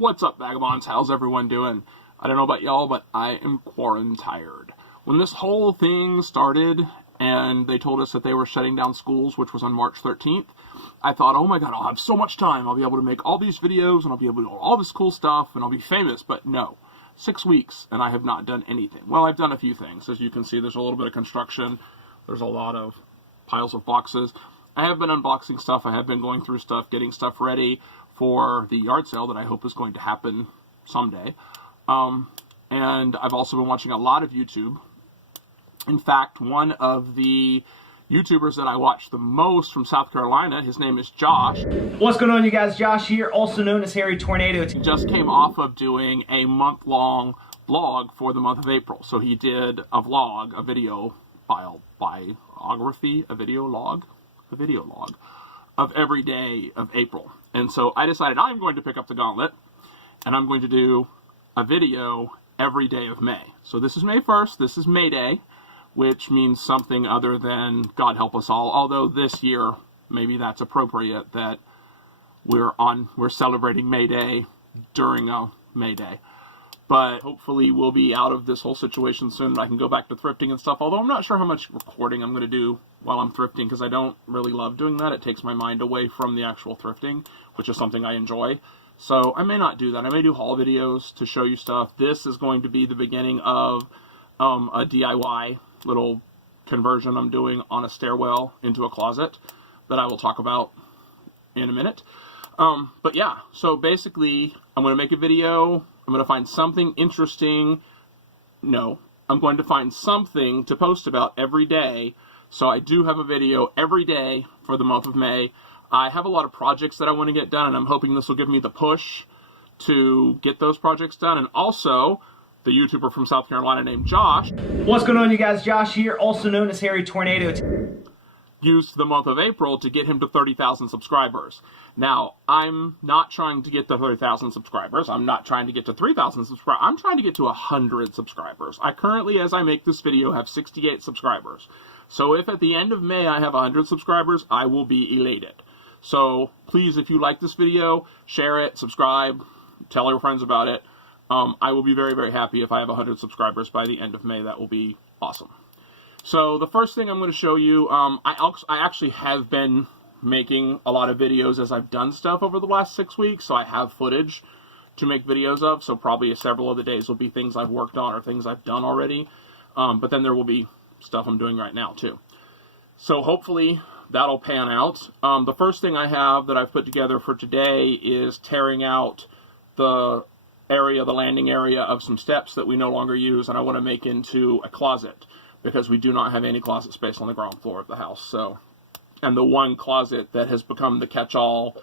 What's up, vagabonds? How's everyone doing? I don't know about y'all, but I am quarantired. When this whole thing started and they told us that they were shutting down schools, which was on March 13th, I thought, oh my god, I'll have so much time. I'll be able to make all these videos and I'll be able to do all this cool stuff and I'll be famous. But no, 6 weeks and I have not done anything. Well, I've done a few things. As you can see, there's a little bit of construction. There's a lot of piles of boxes. I have been unboxing stuff. I have been going through stuff, getting stuff ready for the yard sale that I hope is going to happen someday. And I've also been watching a lot of YouTube. In fact, one of the YouTubers that I watch the most from South Carolina, his name is Josh. What's going on, you guys? Josh here, also known as Harry Tornado. He just came off of doing a month-long vlog for the month of April. So he did a vlog, a video biography, a video log of every day of April. And so I decided I'm going to pick up the gauntlet and I'm going to do a video every day of May. So this is May 1st, this is May Day, which means something other than God help us all. Although this year, maybe that's appropriate that we're celebrating May Day during a May Day. But hopefully we'll be out of this whole situation soon and I can go back to thrifting and stuff. Although I'm not sure how much recording I'm going to do while I'm thrifting because I don't really love doing that. It takes my mind away from the actual thrifting, which is something I enjoy. So I may not do that. I may do haul videos to show you stuff. This is going to be the beginning of a DIY little conversion I'm doing on a stairwell into a closet that I will talk about in a minute. But yeah, so basically I'm going to make a video. I'm going to find something interesting. No, I'm going to find something to post about every day. So I do have a video every day for the month of May. I have a lot of projects that I want to get done, and I'm hoping this will give me the push to get those projects done. And also, the YouTuber from South Carolina named Josh. What's going on, you guys? Josh here, also known as Harry Tornado. Used the month of April to get him to 30,000 subscribers. Now, I'm not trying to get to 30,000 subscribers. I'm not trying to get to 3,000 subscribers. I'm trying to get to 100 subscribers. I currently, as I make this video, have 68 subscribers. So if at the end of May I have 100 subscribers, I will be elated. So please, if you like this video, share it, subscribe, tell your friends about it. I will be very, very happy if I have 100 subscribers by the end of May. That will be awesome. So the first thing I'm going to show you, I actually have been making a lot of videos as I've done stuff over the last 6 weeks, so I have footage to make videos of, so probably several of the days will be things I've worked on or things I've done already, but then there will be stuff I'm doing right now too. So hopefully that'll pan out. The first thing I have that I've put together for today is tearing out the landing area of some steps that we no longer use, and I want to make into a closet, because we do not have any closet space on the ground floor of the house. So, and the one closet that has become the catch-all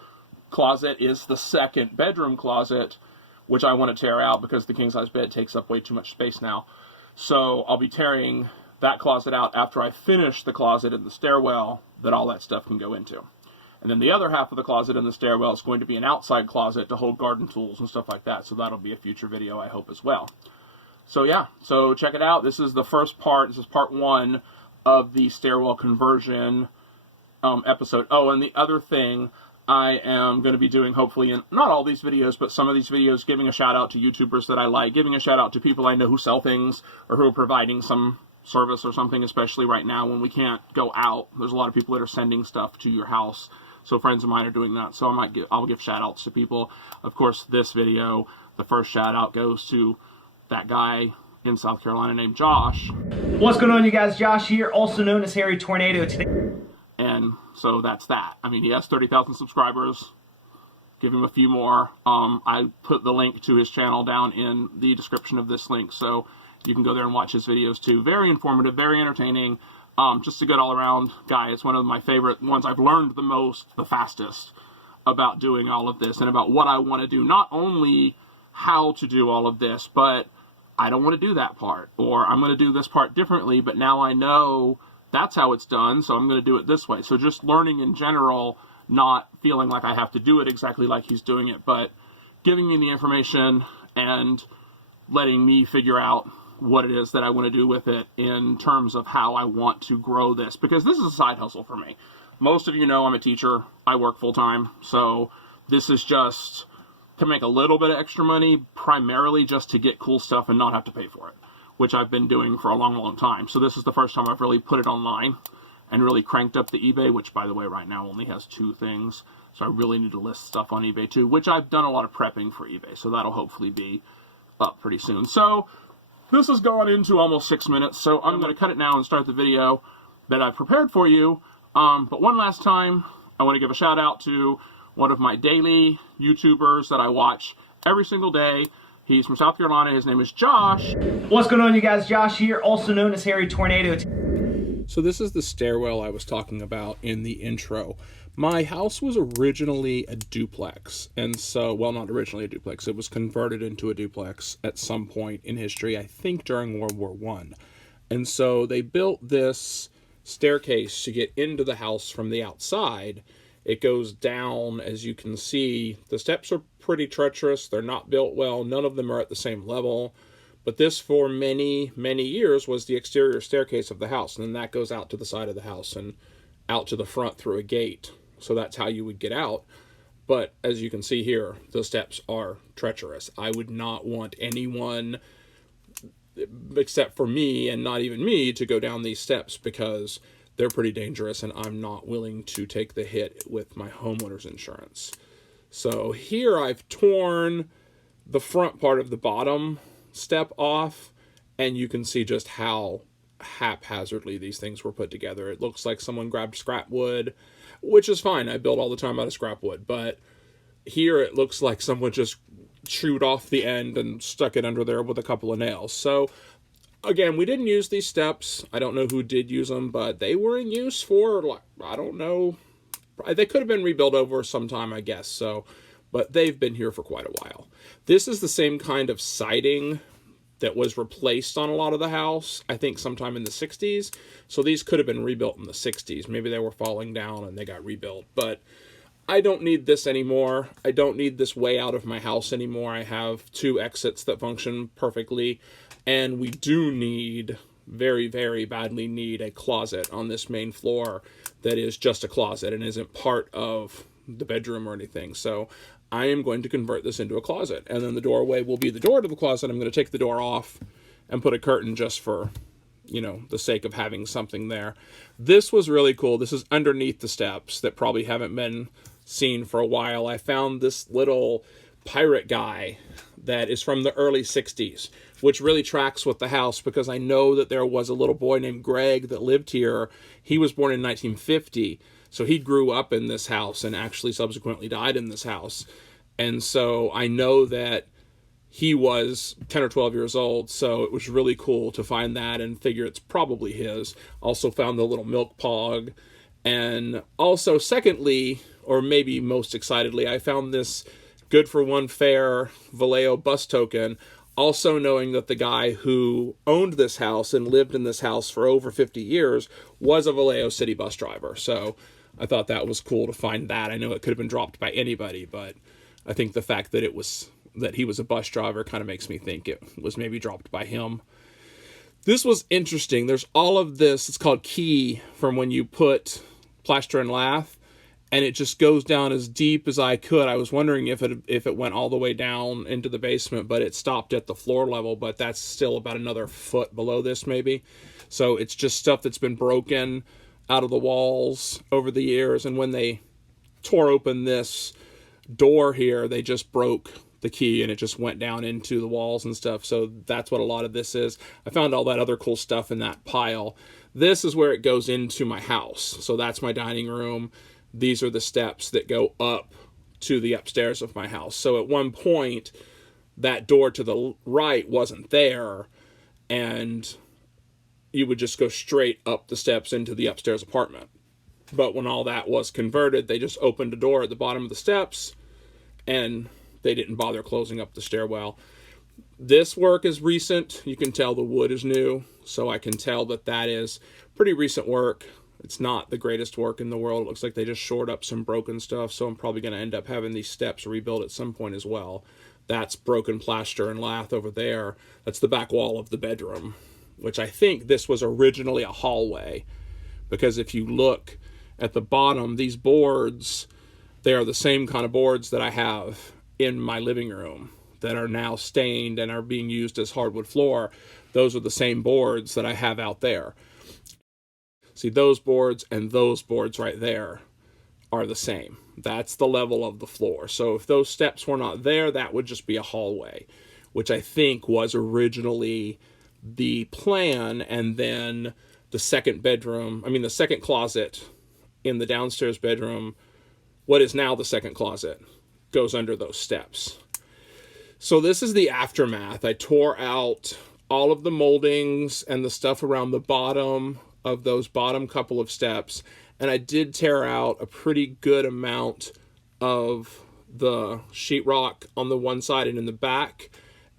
closet is the second bedroom closet, which I want to tear out because the king-size bed takes up way too much space now. So I'll be tearing that closet out after I finish the closet in the stairwell that all that stuff can go into. And then the other half of the closet in the stairwell is going to be an outside closet to hold garden tools and stuff like that. So that'll be a future video, I hope, as well. So yeah, so check it out. This is the first part. This is part 1 of the stairwell conversion episode. Oh, and the other thing I am going to be doing, hopefully, in not all these videos, but some of these videos, giving a shout out to YouTubers that I like, giving a shout out to people I know who sell things or who are providing some service or something, especially right now when we can't go out. There's a lot of people that are sending stuff to your house. So friends of mine are doing that. So I'll give shout outs to people. Of course, this video, the first shout out goes to that guy in South Carolina named Josh. What's going on, you guys? Josh here, also known as Harry Tornado today. And so that's that. I mean, he has 30,000 subscribers. Give him a few more. I put the link to his channel down in the description of this link, so you can go there and watch his videos too. Very informative, very entertaining. Just a good all-around guy. It's one of my favorite ones. I've learned the most, the fastest about doing all of this and about what I want to do. Not only how to do all of this, but I don't want to do that part, or I'm going to do this part differently, but now I know that's how it's done, so I'm going to do it this way. So just learning in general, not feeling like I have to do it exactly like he's doing it, but giving me the information and letting me figure out what it is that I want to do with it in terms of how I want to grow this, because this is a side hustle for me. Most of you know I'm a teacher. I work full-time, so this is just to make a little bit of extra money, primarily just to get cool stuff and not have to pay for it, which I've been doing for a long, long time. So this is the first time I've really put it online and really cranked up the eBay, which, by the way, right now only has 2 things. So I really need to list stuff on eBay too, which I've done a lot of prepping for eBay. So that'll hopefully be up pretty soon. So this has gone into almost 6 minutes. So I'm going to cut it now and start the video that I've prepared for you. But one last time, I want to give a shout out to one of my daily YouTubers that I watch every single day. He's from South Carolina. His name is Josh. What's going on, you guys? Josh here, also known as Harry Tornado. So this is the stairwell I was talking about in the intro. My house was originally a duplex, and so, well, not originally a duplex. It was converted into a duplex at some point in history, I think during World War I. And so they built this staircase to get into the house from the outside. It goes down, as you can see. The steps are pretty treacherous. They're not built well. None of them are at the same level. But this, for many, many years, was the exterior staircase of the house. And then that goes out to the side of the house and out to the front through a gate. So that's how you would get out. But as you can see here, the steps are treacherous. I would not want anyone, except for me, and not even me, to go down these steps because they're pretty dangerous and I'm not willing to take the hit with my homeowner's insurance. So here I've torn the front part of the bottom step off, and you can see just how haphazardly these things were put together. It looks like someone grabbed scrap wood, which is fine. I build all the time out of scrap wood, but here it looks like someone just chewed off the end and stuck it under there with a couple of nails. So again, we didn't use these steps. I don't know who did use them, but they were in use for, like, I don't know. They could have been rebuilt over sometime, I guess. So, but they've been here for quite a while. This is the same kind of siding that was replaced on a lot of the house, I think sometime in the 60s. So these could have been rebuilt in the 60s. Maybe they were falling down and they got rebuilt. But I don't need this anymore. I don't need this way out of my house anymore. I have 2 exits that function perfectly. And we do need, very, very badly need, a closet on this main floor that is just a closet and isn't part of the bedroom or anything. So I am going to convert this into a closet. And then the doorway will be the door to the closet. I'm going to take the door off and put a curtain just for, you know, the sake of having something there. This was really cool. This is underneath the steps that probably haven't been seen for a while. I found this little pirate guy that is from the early 60s, which really tracks with the house because I know that there was a little boy named Greg that lived here. He was born in 1950. So he grew up in this house and actually subsequently died in this house. And so I know that he was 10 or 12 years old. So it was really cool to find that and figure it's probably his. Also found the little milk pog. And also, secondly, or maybe most excitedly, I found this good for one fare Vallejo bus token. Also knowing that the guy who owned this house and lived in this house for over 50 years was a Vallejo City bus driver. So I thought that was cool to find that. I know it could have been dropped by anybody, but I think the fact that he was a bus driver kind of makes me think it was maybe dropped by him. This was interesting. There's all of this. It's called key from when you put plaster and lath, and it just goes down as deep as I could. I was wondering if it went all the way down into the basement, but it stopped at the floor level, but that's still about another foot below this maybe. So it's just stuff that's been broken out of the walls over the years, and when they tore open this door here, they just broke the key and it just went down into the walls and stuff. So that's what a lot of this is. I found all that other cool stuff in that pile. This is where it goes into my house. So that's my dining room. These are the steps that go up to the upstairs of my house. So at one point, that door to the right wasn't there, and you would just go straight up the steps into the upstairs apartment. But when all that was converted, they just opened a door at the bottom of the steps, and they didn't bother closing up the stairwell. This work is recent. You can tell the wood is new, so I can tell that that is pretty recent work. It's not the greatest work in the world. It looks like they just shored up some broken stuff, so I'm probably going to end up having these steps rebuilt at some point as well. That's broken plaster and lath over there. That's the back wall of the bedroom, which I think this was originally a hallway, because if you look at the bottom, these boards, they are the same kind of boards that I have in my living room that are now stained and are being used as hardwood floor, those are the same boards that I have out there. See, those boards and those boards right there are the same. That's the level of the floor. So if those steps were not there, that would just be a hallway, which I think was originally the plan. And then the second closet in the downstairs bedroom, what is now the second closet, goes under those steps. So this is the aftermath. I tore out all of the moldings and the stuff around the bottom of those bottom couple of steps, and I did tear out a pretty good amount of the sheetrock on the one side and in the back,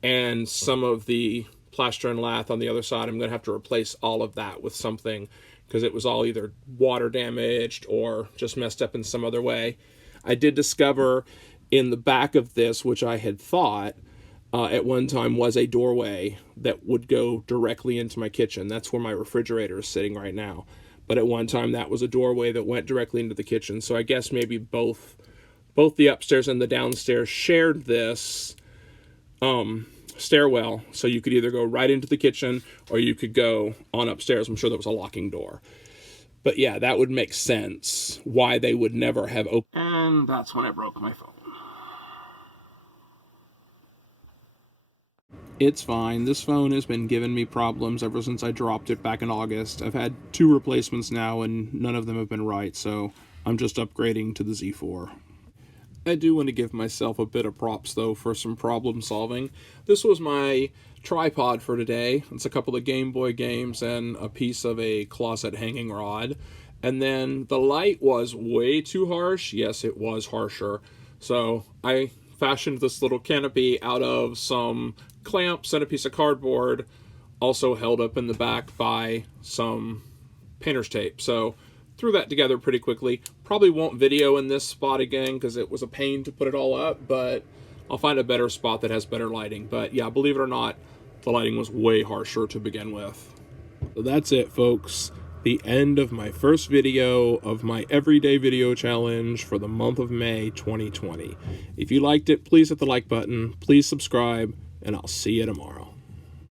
and some of the plaster and lath on the other side. I'm going to have to replace all of that with something, because it was all either water damaged or just messed up in some other way. I did discover in the back of this, which I had thought at one time was a doorway that would go directly into my kitchen. That's where my refrigerator is sitting right now. But at one time that was a doorway that went directly into the kitchen. So I guess maybe both the upstairs and the downstairs shared this stairwell. So you could either go right into the kitchen or you could go on upstairs. I'm sure there was a locking door. But yeah, that would make sense why they would never have opened. And that's when I broke my phone. It's fine. This phone has been giving me problems ever since I dropped it back in August. I've had 2 replacements now, and none of them have been right, so I'm just upgrading to the Z4. I do want to give myself a bit of props, though, for some problem solving. This was my tripod for today. It's a couple of Game Boy games and a piece of a closet hanging rod. And then the light was way too harsh. Yes, it was harsher. So I fashioned this little canopy out of some clamps and a piece of cardboard, also held up in the back by some painter's tape. So threw that together pretty quickly. Probably won't video in this spot again because it was a pain to put it all up, but I'll find a better spot that has better lighting. But yeah, believe it or not, the lighting was way harsher to begin with. So that's it, folks. The end of my first video of my everyday video challenge for the month of May 2020. If you liked it, please hit the like button, please subscribe, and I'll see you tomorrow.